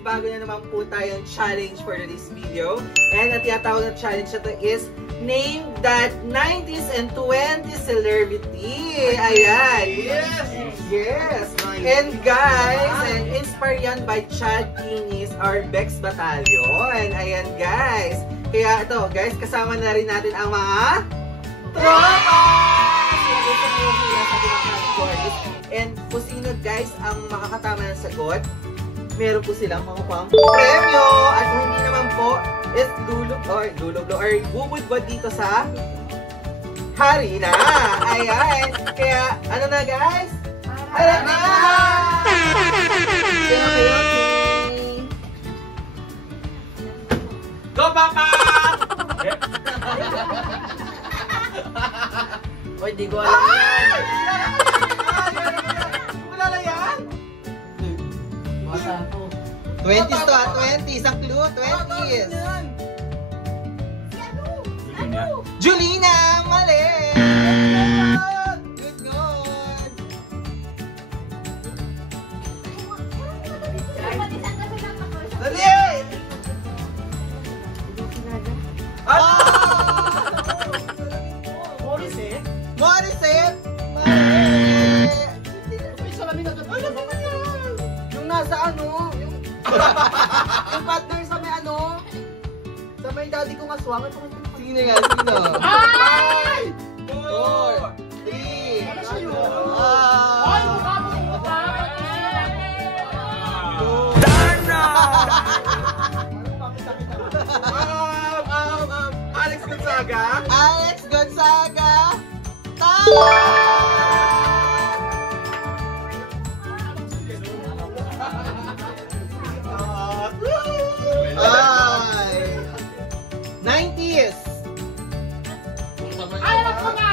bago na naman po tayong challenge for this video. And ang tinatawag na challenge na to is Name That 90s and 20s Celebrity. Ayan. Yes. And guys, inspired yan by Chad Kinis or Bex Batalyon. Ayan guys. Kaya ito guys, kasama na rin natin ang mga tropa! And kung sino guys ang makakatama ng sagot, meron po silang makukuha premyo. At kung hindi naman po, is dulog or bubudbod dito sa hari na. Ayan. Kaya, ano na guys? Alam na! Okay. Go, Papa! Oy, di ko alam yan. Wala na yan? 20s to 20s. Isang clue, 20s. Julina! Mali! Good God! Dali! Morissette? Morissette! Mali! Yung nasa ano? Yung partner sa may ano? Sa may daddy kong aswang. Sino nga? Sino? Ay! 4, 3, ano siya yun? Ay! Mukha mo kung mukha! Dana! Alex Gonzaga? Alex Gonzaga! Tama! Ay! 90s! Ay, alam ko na!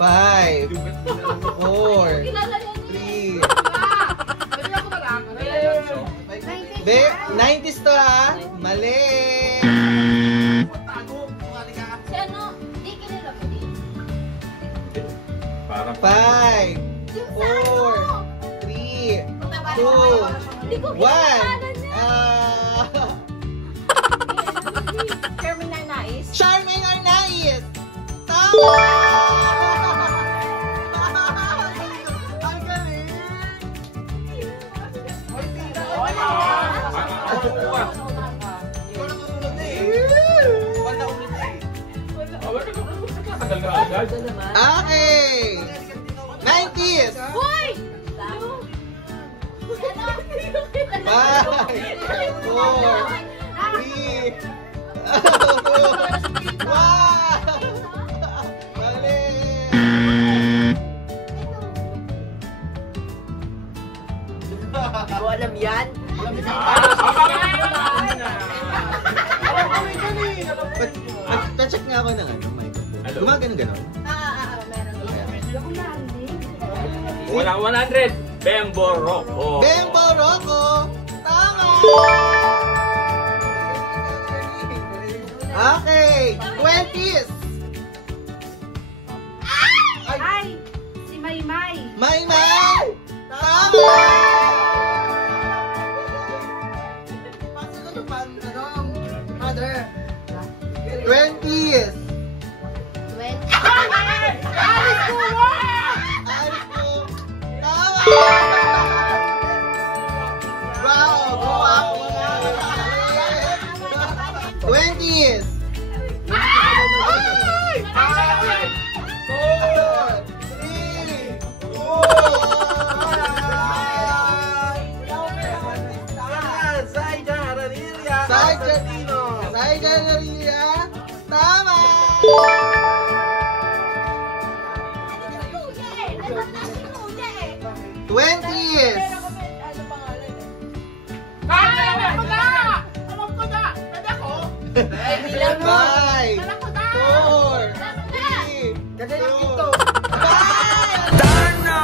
5 4 3 90s to ha? Mali! Si ano? Di kilala ko din. 5 4 3 2 1 Charmaine Arnaiz. Charmaine Arnaiz! Tama! Ang galing! Okay! 90s! Hoy! 5 4 3 Mali! Hindi ko alam yan. Pa-check nga ako ng ano, microphone. Gumagano ganon? Meron. 100. Bembo Rocco. Bembo Rocco! Tama! Okay! 20s! Ay! Si Maymay. Maymay! Tama! Mother. 20s! 20. Alice Cooper! Alice Cooper! Tama! Wow! Go up! 20s! 4 3 Saida Narilla! Tama! 20s! Alam ko na! Kada ko! Ay, bilang mo! 5 4 3 Kasi lang ito. Dana!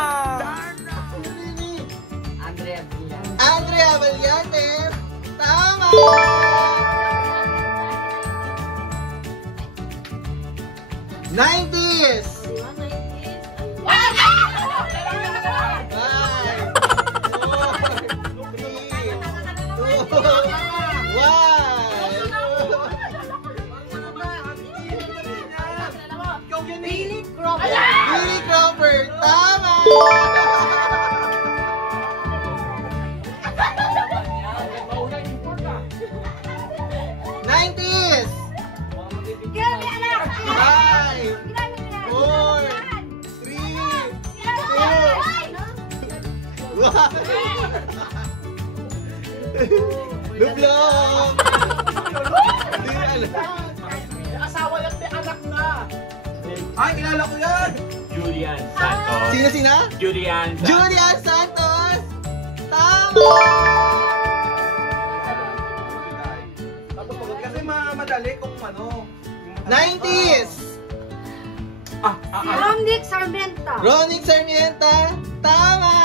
Andrea Villan. Andrea Villantes! Tama! 90s! 5 4 Crawford. Billy Crawford. Tama! 90s! Kaya may anak. 5, 4, 3, 2, 1. Lublong! Hindi alam. Asawa yan, may anak na. Ay, kilala ko yan! Julian Santos. Sino? Julian Santos. Julian Santos! Tama! Kasi madali kung ano. 90s! Si Romnick Sarmiento. Ronick Sarmienta! Tama!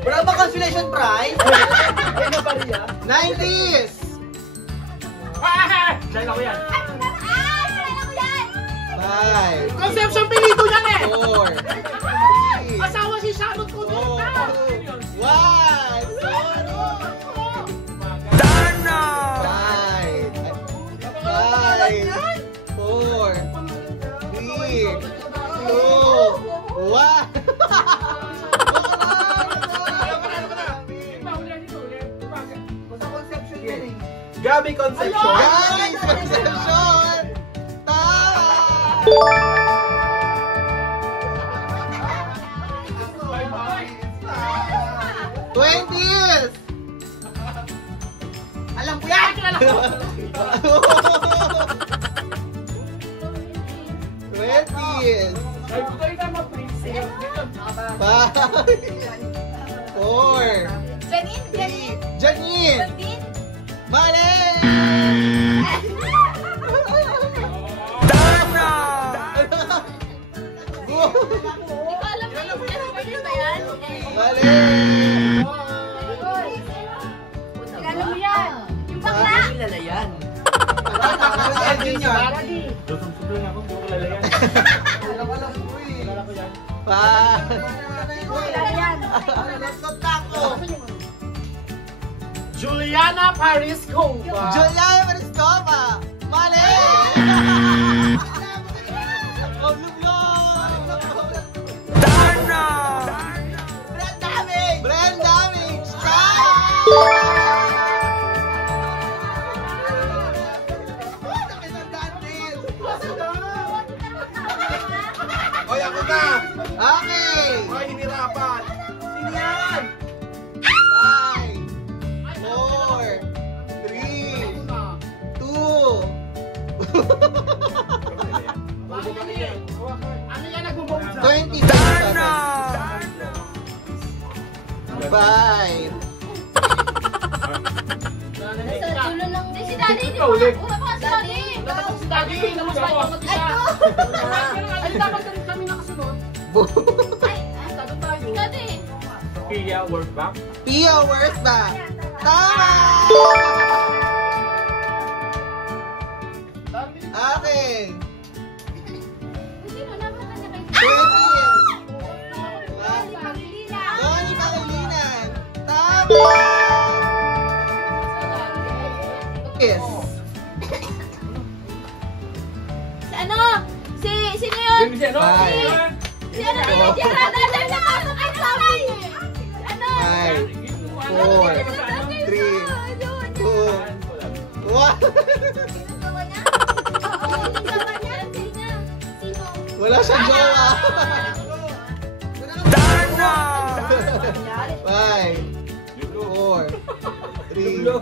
Wala ba consolation prize? 90s! Dala ko yan. 5, Conception Pilito yan eh. 4, 3, Asawa si Sharon Cuneta. 2, 1. Dana! 5, 4, 3, 2, 1. Gabi Concepcion. Guys, Concepcion! Tama! '20s! Alam ko yan. Kilala ko. 20s! 5, 4, Janine. 3, Janine! Mali! Dana! Mali! Kilala mo yan. Yung bakla. Kilala yan. Elgin yan. Susong-susong ako. Hindi ko kilala yan. Kilala yan. Juliana Pariscova. Juliana Mariscova! Mali! Oh, lublong! Dana! Brand damage! Oy, ako na! Okay! Oy, hinirapan! Sino yan? 5, 4, 3, 2, Ano yan nagbo-vote sa? 20 Dana! 5, Si Daddy, di ba? Ulit. Una pa si Daddy. Si Daddy, naman sa iyo matisa. Ay, dapat kami nakasunod. Sagot tayo. Daddy. Pia Workback. Pia Wurzbach! Tama! Okay! Sino na ba kanya kay 20! Ronnie Pangilinan! Tama! Yes! Si ano? Sino yun? Yung si ano? Bye. Si ano na yun? Si ano? Ay, sabi! Ano? 5, 4, 3, 2, 1. Wala siyang jowa! Dana! 5, 4, 3, 2,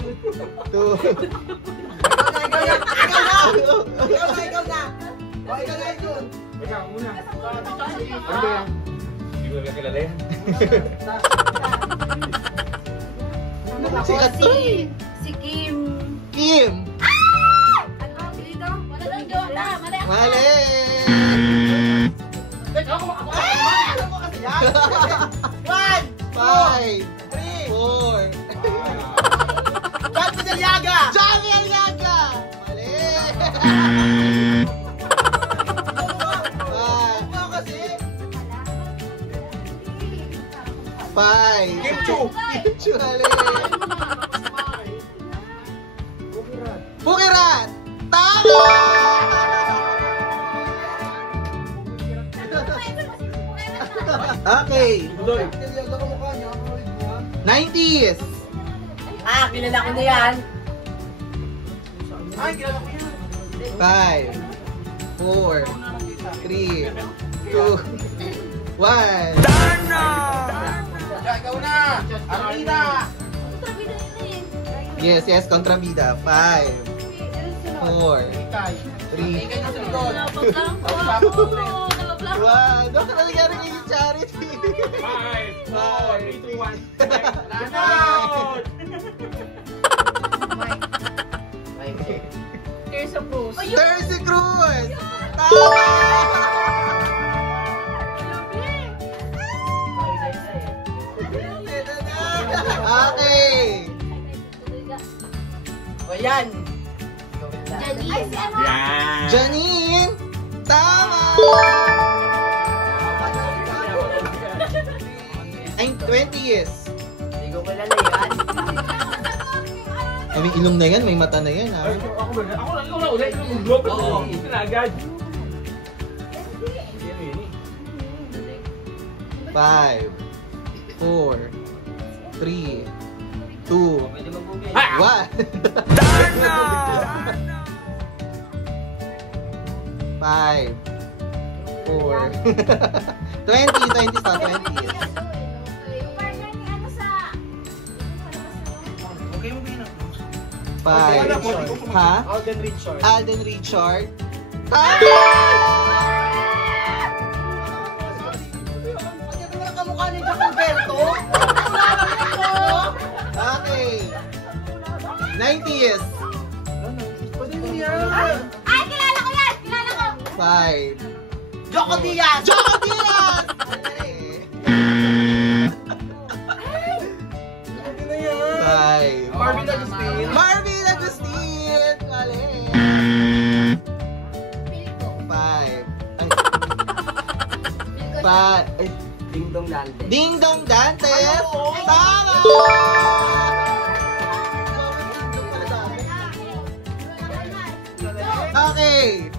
Oy, ikaw na yun! Ikaw muna. Ano ba yan? Hindi ko na kilala yan. Sikat to. Si Kim. Kim! Ano? Dito? Wala nang jowa. Mali ako. Mali! Alam mo kasi yan! 5, 4, Ba't mo Daliaga? Jamie Aliaga! Mali! Ano kasi? 5, Kim Chu! Mali! Bukirat! Okay. Tuloy. 90s. Ah, kilala ko na yan. Ay, kilala ko yun. 5, 4, 3, 2, 1. Ikaw na! Armida! Yes, yes, kontrabida. 5, 4, 3, 1. Doon ka nangyari ngayon, Charity. 5, 4, 3, 2, 1. Lanod! There's a Bruce. Tercy Cruz. Tama! Okay. O yan. Ay, si ano? Yan. Janine. Tama! Ay, 20s. Hindi ko kilala yan. Ay, may ilong na yan, may mata na yan, ha? Ako ba? Ako na ulit. Oo. Ito na agad. 5, 4, 3, 2, 1. 5, 4, 20 sa 20s. Yung partner ni ano sa... Okay mo ba yun? 5, ha? Alden Richard. Alden Richard. Tama! Kamukha ni Jack Alberto. Okay. 90s. Pwede mo yan. Ay, kilala ko yan! Kilala ko! 5. Joko Diaz. Joko Diaz! Pwede na yan. 5. Marvin Agustin. Marvin Agustin! Mali. Pili ko. 5. Pili ko siya. 5. Ding Dong Dante. Ding Dong Dantes! Tama! Okay.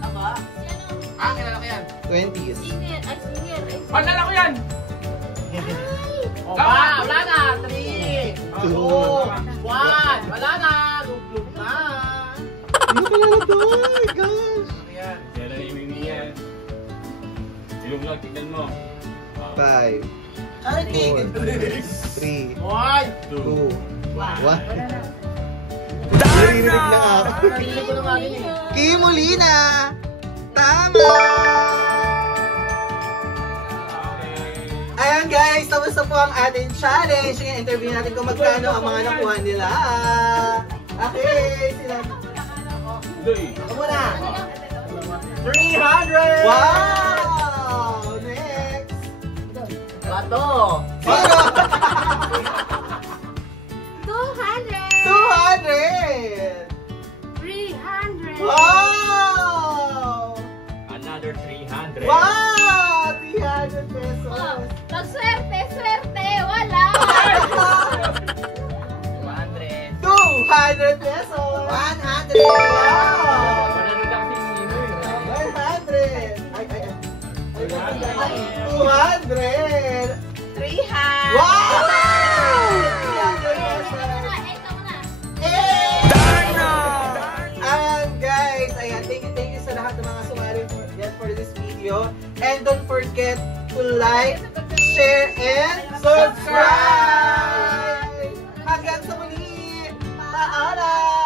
Tama. Ah, kilala ko yan. 20s. Singer. Ay, singer. Pandala ko yan. O ba, wala na. 3, 2, 1. Wala na. Luglug na. Hindi ko kilala to. Oh my gosh. Yan. Yan na yung yan. Ilong lang, tignan mo. 5, Charity. 4, 3, 1. 2, 1. Naririnig na ako. Narinig ko naman yun eh. Kim Molina! Tama! Ayan guys, tapos na po ang ating challenge. Ngayon, interview natin kung magkano ang mga nakuha nila. Okay, sila. Tuloy. Ako muna. 300! Wow! Next! Bato. Sino? 200! 200! 300! Wow! Another 300. Wow! 300 pesos! Oh, nagswerte, swerte! Wala! 200. 200 pesos! 100. Wow! 100 100! lang si Ninoy. Ay, 200! 300! Wow! And guys, ayan, thank you sa lahat ng mga sumali for this video. And don't forget to like, share, and subscribe! Hanggang sa muli! Paalam!